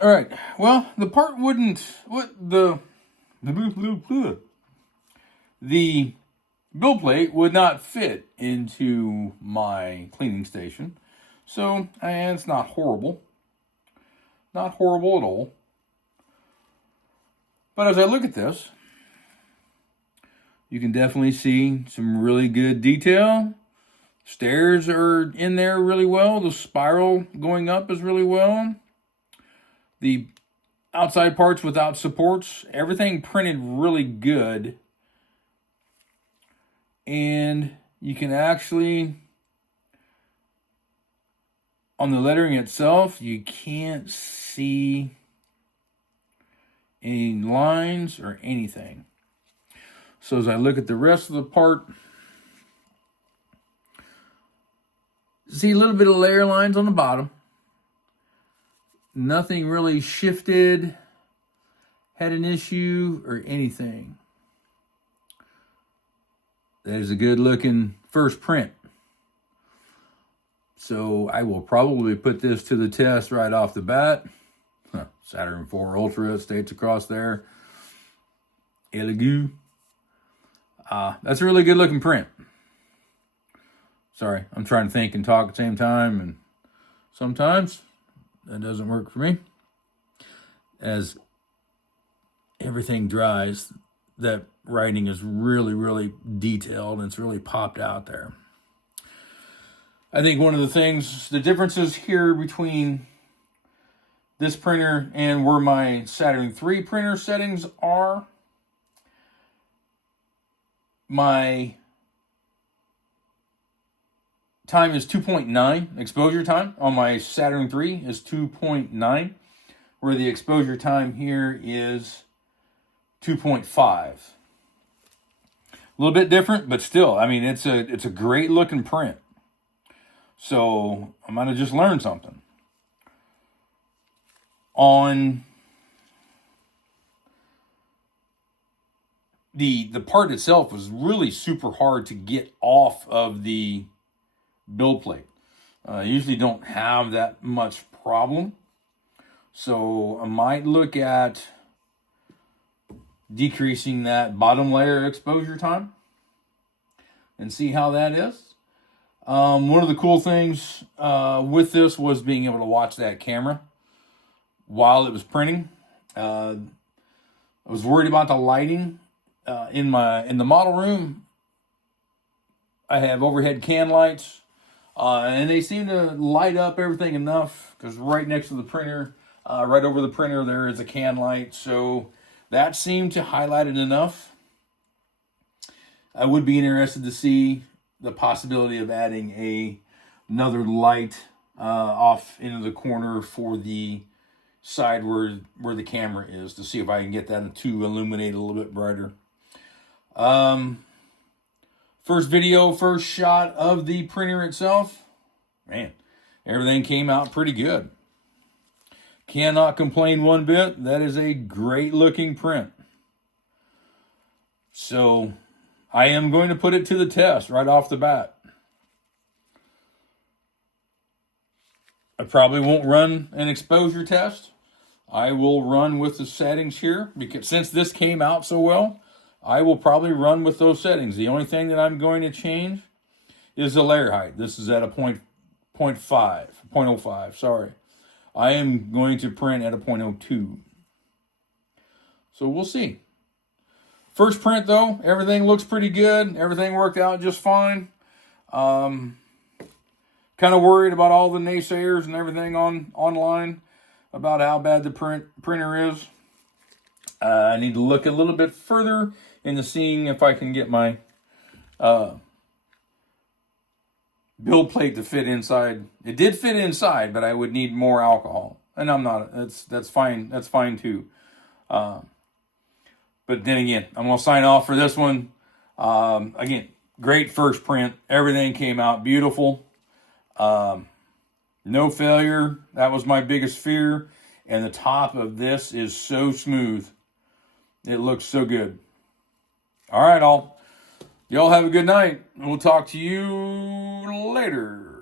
All right. Well, the part wouldn't. The build plate would not fit into my cleaning station, so and it's not horrible. Not horrible at all. But as I look at this, you can definitely see some really good detail. Stairs are in there really well. The spiral going up is really well. The outside parts without supports, everything printed really good. And you can actually, on the lettering itself, you can't see any lines or anything. So as I look at the rest of the part, see a little bit of layer lines on the bottom. Nothing really shifted, had an issue, or anything. That is a good looking first print. So I will probably put this to the test right off the bat. Saturn 4 Ultra states across there. Elegoo. That's a really good looking print. Sorry, I'm trying to think and talk at the same time, and sometimes that doesn't work for me. As everything dries, that writing is really, really detailed and it's really popped out there. I think one of the things, the differences here between this printer and where my Saturn 3 printer settings are, my time is 2.9. Exposure time on my Saturn 3 is 2.9, where the exposure time here is 2.5. A little bit different, but still, I mean, it's a great looking print. So I might have just learned something. On the part itself was really super hard to get off of the build plate. Usually don't have that much problem. So I might look at decreasing that bottom layer exposure time and see how that is. One of the cool things with this was being able to watch that camera while it was printing. I was worried about the lighting in the model room. I have overhead can lights, and they seem to light up everything enough because right next to the printer, right over the printer, there is a can light. So that seemed to highlight it enough. I would be interested to see the possibility of adding another light off into the corner for the side where the camera is, to see if I can get that to illuminate a little bit brighter. First video, first shot of the printer itself. Man, everything came out pretty good. Cannot complain one bit. That is a great looking print. So I am going to put it to the test right off the bat. I probably won't run an exposure test. I will run with the settings here, because since this came out so well, I will probably run with those settings. The only thing that I'm going to change is the layer height. This is at a 0.05, sorry. I am going to print at a 0.02. So we'll see. First print though, everything looks pretty good. Everything worked out just fine. Kind of worried about all the naysayers and everything online about how bad the printer is. I need to look a little bit further into seeing if I can get my build plate to fit inside. It did fit inside, but I would need more alcohol. And I'm not, that's fine. That's fine too. But then again, I'm going to sign off for this one. Again, great first print. Everything came out beautiful. No failure. That was my biggest fear. And the top of this is so smooth. It looks so good. All right, all. Y'all have a good night. We'll talk to you later.